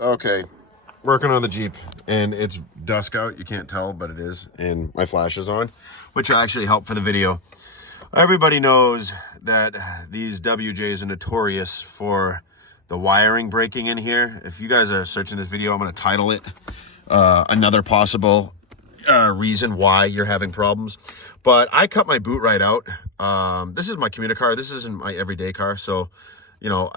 Okay, working on the Jeep, and it's dusk out. You can't tell, but it is, and my flash is on, which will actually help for the video. Everybody knows that these WJs are notorious for the wiring breaking in here. If you guys are searching this video, I'm going to title it another possible reason why you're having problems. But I cut my boot right out. This is my commuter car. This isn't my everyday car, so you know,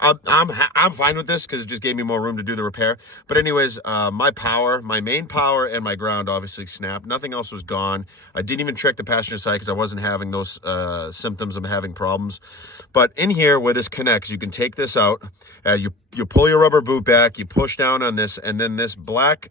I'm fine with this because it just gave me more room to do the repair. But anyways, my main power and my ground obviously snapped. Nothing else was gone. I didn't even check the passenger side because I wasn't having those symptoms of having problems. But in here where this connects, you can take this out. You pull your rubber boot back, you push down on this, and then this black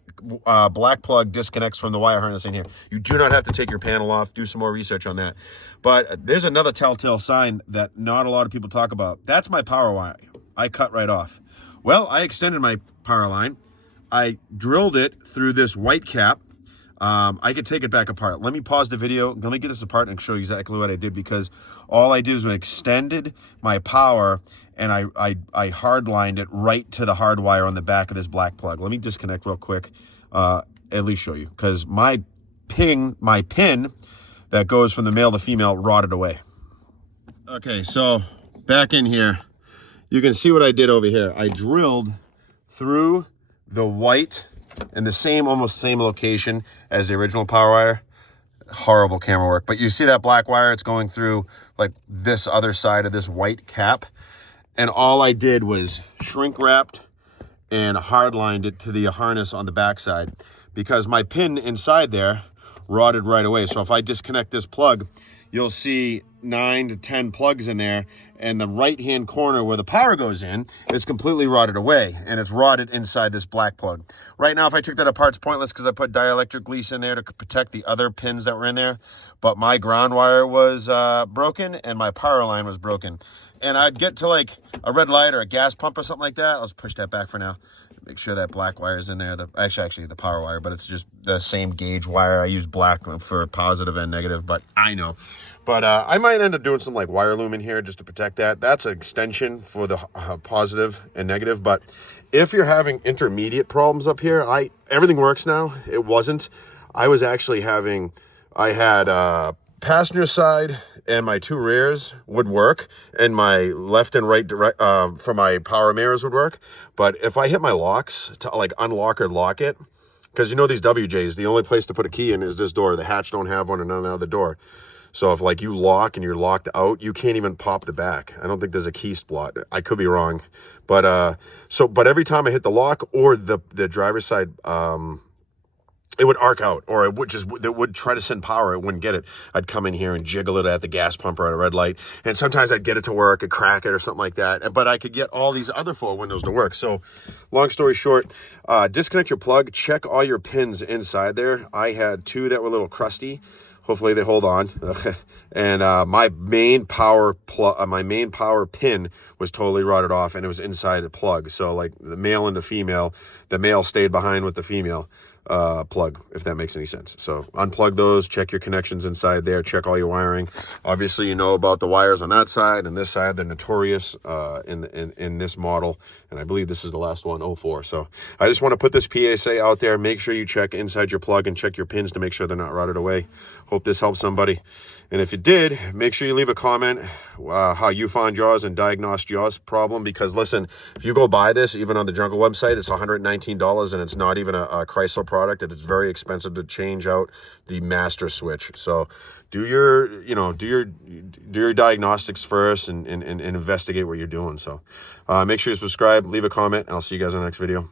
plug disconnects from the wire harness in here. You do not have to take your panel off. Do some more research on that. But there's another telltale sign that not a lot of people talk about. That's my power wire. I cut right off. Well, I extended my power line. I drilled it through this white cap. I could take it back apart. Let me pause the video. Let me get this apart and show you exactly what I did, because all I did is I extended my power and I hard lined it right to the hard wire on the back of this black plug. Let me disconnect real quick, at least show you, because my pin that goes from the male to female rotted away. Okay, so back in here, you can see what I did over here. I drilled through the white in the almost same location as the original power wire. Horrible camera work, but you see that black wire? It's going through like this other side of this white cap. And all I did was shrink wrapped and hard lined it to the harness on the backside, because my pin inside there rotted right away. So if I disconnect this plug, you'll see 9 to 10 plugs in there, and the right hand corner where the power goes in is completely rotted away, and it's rotted inside this black plug. Right now, if I took that apart, it's pointless because I put dielectric grease in there to protect the other pins that were in there. But my ground wire was broken and my power line was broken. And I'd get to like a red light or a gas pump or something like that. I'll just push that back for now. Make sure that black wire is in there. Actually the power wire, but it's just the same gauge wire. I use black for positive and negative, but I know. But I might end up doing some like wire loom in here just to protect that. That's an extension for the positive and negative. But if you're having intermediate problems up here, everything works now. It wasn't. I was actually I had passenger side and my two rears would work, and my left and right for my power mirrors would work. But if I hit my locks to like unlock or lock it, because you know these WJs, the only place to put a key in is this door. The hatch don't have one, and none other door. So if like you lock and you're locked out, you can't even pop the back. I don't think there's a key slot. I could be wrong. But but every time I hit the lock or the driver's side, it would arc out, or it would try to send power. It wouldn't get it. I'd come in here and jiggle it at the gas pump or at a red light. And sometimes I'd get it to work, I'd crack it or something like that. But I could get all these other 4 windows to work. So long story short, disconnect your plug, check all your pins inside there. I had 2 that were a little crusty. Hopefully they hold on. And my main power pin was totally rotted off, and it was inside the plug. So like the male and the female, the male stayed behind with the female plug, if that makes any sense. So unplug those, check your connections inside there, check all your wiring. Obviously, you know about the wires on that side and this side. They're notorious in this model, and I believe this is the last one, 04. So I just want to put this PSA out there. Make sure you check inside your plug and check your pins to make sure they're not rotted away. Hope this helps somebody. And if you did, make sure you leave a comment how you found yours and diagnosed yours problem. Because listen, if you go buy this, even on the Jungle website, it's $119, and it's not even a Chrysler product, and it's very expensive to change out the master switch. So do your diagnostics first and investigate what you're doing. So make sure you subscribe, leave a comment, and I'll see you guys in the next video.